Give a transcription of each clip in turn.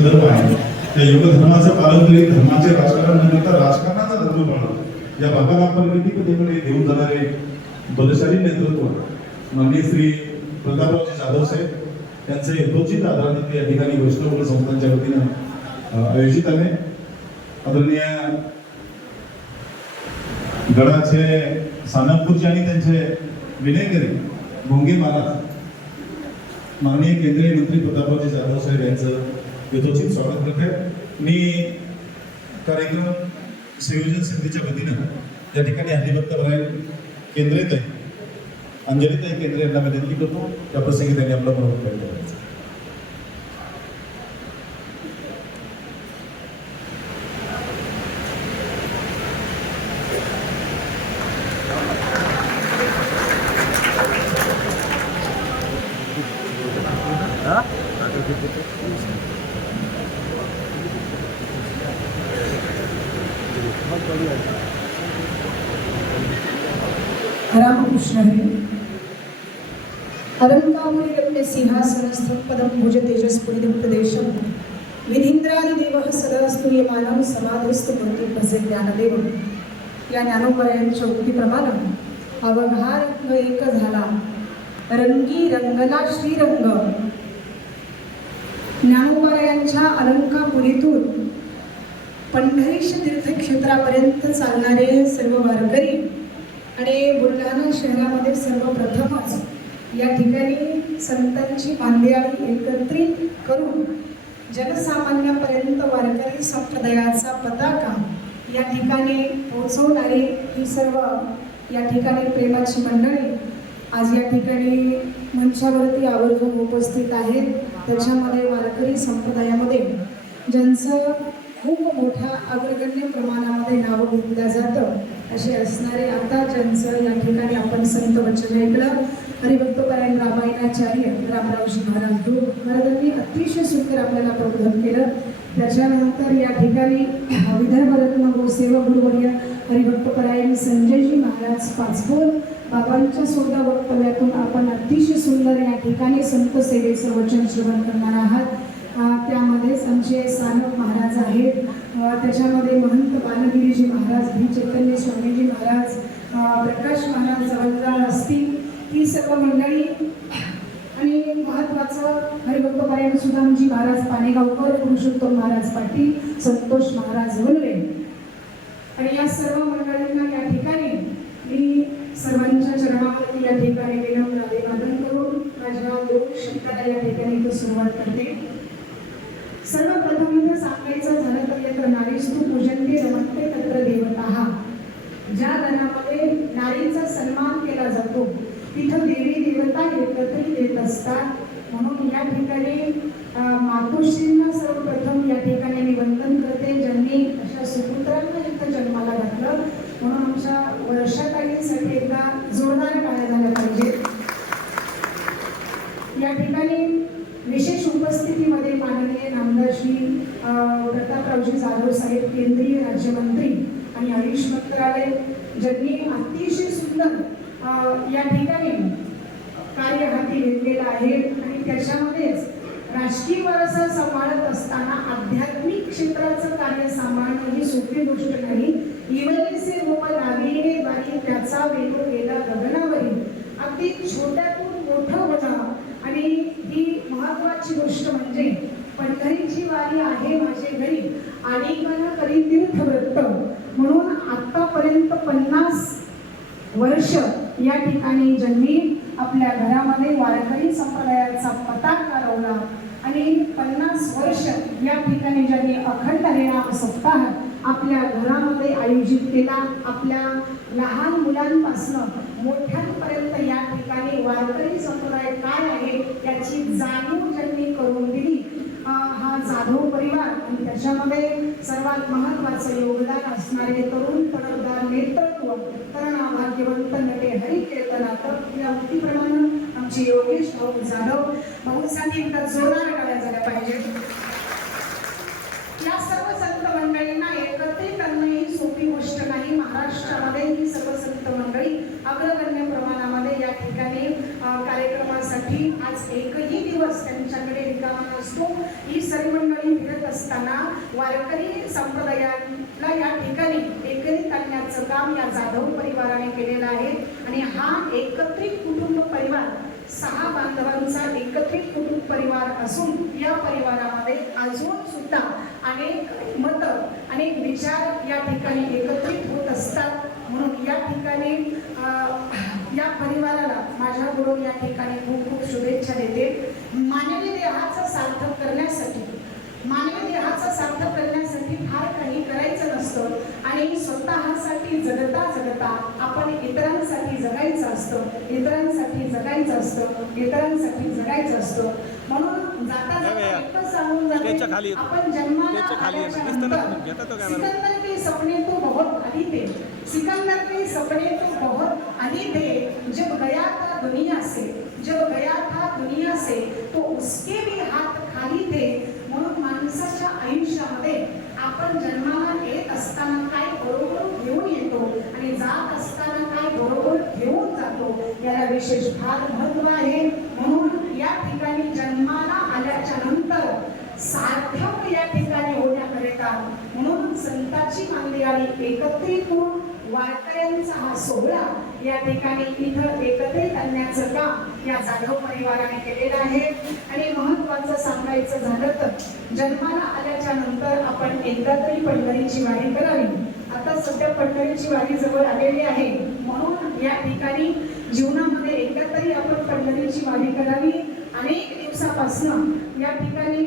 युगधर्म आहे. त्या युगधर्माचं पालन करीत धर्माचे राजकारण न करता राजकारणाचा धर्म पाळला या भागाला आपण कितीपतीकडे घेऊन जाणारे बलशाली नेतृत्व माननीय श्री प्रतापरावजी जाधव साहेब यांचे यथोचित आदराने या ठिकाणी वैष्णव संस्थांच्या वतीनं आयोजित आहे. आदरणीय गडाचे सानपूरचे आणि त्यांचे विनयकरी भोंगे महाराज माननीय केंद्रीय मंत्री प्रतापरावजी जाधव साहेब यांचं यथोचित स्वागत करते. मी कार्यक्रम संयोजन समितीच्या वतीनं या ठिकाणी हरिभक्तपरायण केंद्रित आहे अंजलीताई केंद्रे यांना विनंती करतो त्या प्रसंगी त्यांनी आपला मनोगत व्यक्त करायचं. रामकृष्ण हरी. अलंकामुनि रम्य सिंहासनस्थं पदं भुज तेजस्फुरितं प्रदेशं विधींद्रादिदेवः सदा स्तूयमानं समाधिस्तु मूर्ती भजे ज्ञानदेवं. या ज्ञानोबरायांच्या उक्तीप्रमाणे अवघा रंग एक झाला रंगी रंगला श्रीरंग. ज्ञानोबरायांच्या अलंकापुरीतून पंढरीश तीर्थक्षेत्रापर्यंत चालणारे सर्व वारकरी आणि बुलढाणा शहरामध्ये सर्वप्रथमच या ठिकाणी संतांची बांधियाळी एकत्रित करून जनसामान्यापर्यंत वारकरी संप्रदायाचा पताका या ठिकाणी पोहोचवणारी ही सर्व या ठिकाणी प्रेमाची मंडळी आज या ठिकाणी मंचावरती आवर्जून उपस्थित आहेत. त्याच्यामध्ये वारकरी संप्रदायामध्ये ज्यांचं खूप मोठ्या अग्रगण्य प्रमाणामध्ये नावं घेतलं जातं असे असणारे आता ज्यांचं या ठिकाणी आपण संत वचन ऐकलं हरिभक्तपरायण रामायणाचार्य रामरावजी महाराज धूप महाराजांनी अतिशय सुंदर आपल्याला प्रबोधन केलं. त्याच्यानंतर या ठिकाणी विदर्भरत्न गोसेवक गुरुवर्य हरिभक्तपरायण संजयजी महाराज पाचपूर बाबांच्या सुद्धा वक्तव्यातून आपण अतिशय सुंदर या ठिकाणी संत सेवेचं वचन श्रवण करणार आहात. त्यामध्येच आमचे सानप महाराज आहेत. त्याच्यामध्ये महंत बालगिरीजी महाराज भी चैतन्य स्वामीजी महाराज प्रकाश महाराज जवळगाव असतील ही सर्व मंडळी आणि महत्त्वाचं हरिभक्तपरायण सुदामजी महाराज पाणेगावकर पुरुषोत्तम महाराज पाटील संतोष महाराज वनवे आणि या सर्व मंडळींना या ठिकाणी मी सर्वांच्या चरणावरती या ठिकाणी विनम्र अभिवादन करून माझ्या दोन शब्दाला या ठिकाणी तो सुरुवात करते. सर्वप्रथम इथं सांगायचं झालं तर येत नारीस्तु पूजनते रमते तत्र देवता. ज्या घरामध्ये नारीचा सन्मान केला जातो तिथं देवी देवता एकत्रित येत असतात. म्हणून या ठिकाणी मातोश्रींना सर्वप्रथम या ठिकाणी मी वंदन करते ज्यांनी अशा सुपुत्रांना इथं जन्माला घातलं. म्हणून आमच्या वर्षाताईंसाठी एकदा जोरदार टाळ्या झाल्या पाहिजेत. या ठिकाणी विशेष उपस्थितीमध्ये माननीय नामदार श्री प्रतापरावजी जाधव साहेब केंद्रीय राज्यमंत्री आणि आयुष मंत्रालय ज्यांनी अतिशय सुंदर या ठिकाणी कार्य हाती घेतलेलं आहे आणि त्याच्यामध्येच राजकीय वारसा सांभाळत असताना आध्यात्मिक क्षेत्राचं कार्य सांभाळणं ही सोपी गोष्ट नाही. इवलीचे रूप लाविले बाई त्याचा वेलो गेला गगनावरी. अगदी छोट्यातून मोठं होणं आणि ही महत्वाची गोष्ट म्हणजे पंढरीची वारी आहे माझे घरी आणि मला करी तीर्थव्रत म्हणून आतापर्यंत 50 वर्ष या ठिकाणी ज्यांनी आपल्या घरामध्ये वारकरी संप्रदायाचा पताका लावला आणि 50 वर्ष या ठिकाणी ज्यांनी अखंड हरिनाम सप्ताह आपल्या घरामध्ये आयोजित केला. आपल्या लहान मुलांपासून मोठ्यांपर्यंत या ठिकाणी वारकरी संप्रदाय काय आहे याची जाणीव ज्यांनी करून दिली हा जाधव परिवार आणि त्याच्यामध्ये सर्वात महत्त्वाचं योगदान असणारे तरुण तडफदार नेतृत्व तरुण भाग्यवंत नटे हरिकीर्तना. तर या उक्तीप्रमाणे आमचे योगेश भाऊ जाधव भाऊसाठी एकदा जोरदार टाळ्या झाल्या पाहिजेत. या सर्व संत मंडळींना एकत्रित आणणं ही सोपी गोष्ट नाही. महाराष्ट्रामध्ये ही सर्व संत मंडळी अग्रगण्य प्रमाणामध्ये या ठिकाणी कार्यक्रमासाठी आज एकही दिवस त्यांच्याकडे परिवारामध्ये असतो. ही सर्व मंडळी फिरत असताना वारकरी संप्रदायाला या ठिकाणी एकत्रित आणण्याचं काम या जाधव परिवाराने केलेलं आहे. आणि हा एकत्रित कुटुंब परिवार 6 बांधवांचा एकत्रित कुटुंब परिवार असून या परिवारामध्ये अजून सुद्धा अनेक मत, अनेक विचार या ठिकाणी एकत्रित होत असतात. म्हणून या ठिकाणी या परिवाराला माझ्याकडून या ठिकाणी खूप खूप शुभेच्छा देते. मानवी देहाचं सार्थक करण्यासाठी फार काही करायचं नसतं आणि स्वतःसाठी जगता आपण इतरांसाठी जगायचं असतं. म्हणून जाता एकच सांगून जाते, आपण जन्माला सिकंदर के सपने तो बहुत अली थे जब गया था दुनिया से तो उसके भी हाथ खाली थे. म्हणून माणसाच्या आयुष्यामध्ये आपण जन्माला येत असताना काय बरोबर घेऊन येतो आणि जात असताना काय बरोबर घेऊन जातो याला विशेष फार महत्व आहे. म्हणून या ठिकाणी जन्माला आल्याच्या नंतर सार्थक या ठिकाणी होण्याकरिता म्हणून संताची मानली आणि एकत्रित होऊन वारकऱ्यांचा हा सोहळा या ठिकाणी इथं एकत्रित आणण्याचं काम या जाधव परिवाराने केलेलं आहे. आणि महत्वाचं सांगायचं झालं तर जन्माला आल्याच्या नंतर आपण एकदा तरी पंढरीची वारी करावी. आता सध्या पंढरीची वारी जवळ आलेली आहे. म्हणून या ठिकाणी जीवनामध्ये एकदा तरी आपण पंढरीची वारी करावी. अनेक दिवसापासून या ठिकाणी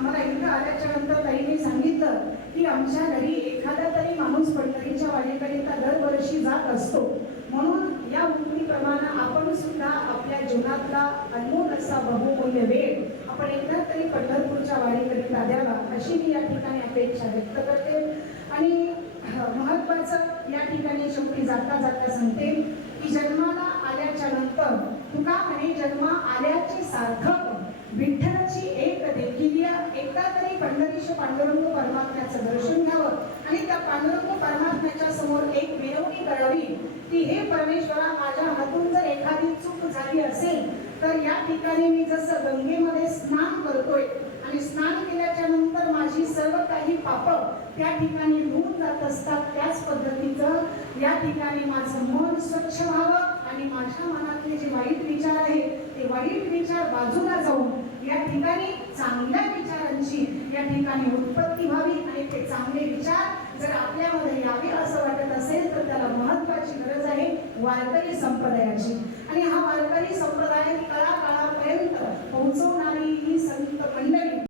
मला इथं आल्याच्या नंतर ताईने सांगितलं की आमच्या घरी एखादा तरी माणूस पंढरीच्या वारीकरिता दरवर्षी जात असतो. म्हणून या भूमीप्रमाणे आपण सुद्धा आपल्या जीवनातला अनमोल असा बहुमूल्य वेळ आपण एकदा तरी पंढरपूरच्या वारीकरिता द्यावा अशी मी या ठिकाणी अपेक्षा व्यक्त करते. आणि महत्वाचं या ठिकाणी शेवटी जाता सांगते की जन्माला आल्याच्या नंतर तुका म्हणे जन्म आल्याचे सार्थक विठ्ठलाची एक देखील एकदा तरी पंढरीश पांडुरंग परमात्म्याचं दर्शन घ्यावं आणि त्या पांडुरंग परमात्म्याच्या समोर एक विनवणी करावी की हे परमेश्वरा, माझ्या हातून जर एखादी चूक झाली असेल तर या ठिकाणी मी जसं गंगेमध्ये स्नान करतोय आणि स्नान केल्याच्या नंतर माझी सर्व काही पापं त्या ठिकाणी धुवून जात असतात, त्याच पद्धतीचं या ठिकाणी माझं मन स्वच्छ व्हावं आणि माझ्या मनातले जे वाईट विचार आहेत ते वाईट विचार बाजूला जाऊन या ठिकाणी चांगल्या विचारांची या ठिकाणी उत्पत्ती व्हावी. आणि ते चांगले विचार जर आपल्यामध्ये यावे असं वाटत असेल तर त्याला महत्वाची गरज आहे वारकरी संप्रदायाची. आणि हा वारकरी संप्रदाय तळागाळापर्यंत पोहोचवणारी ही संत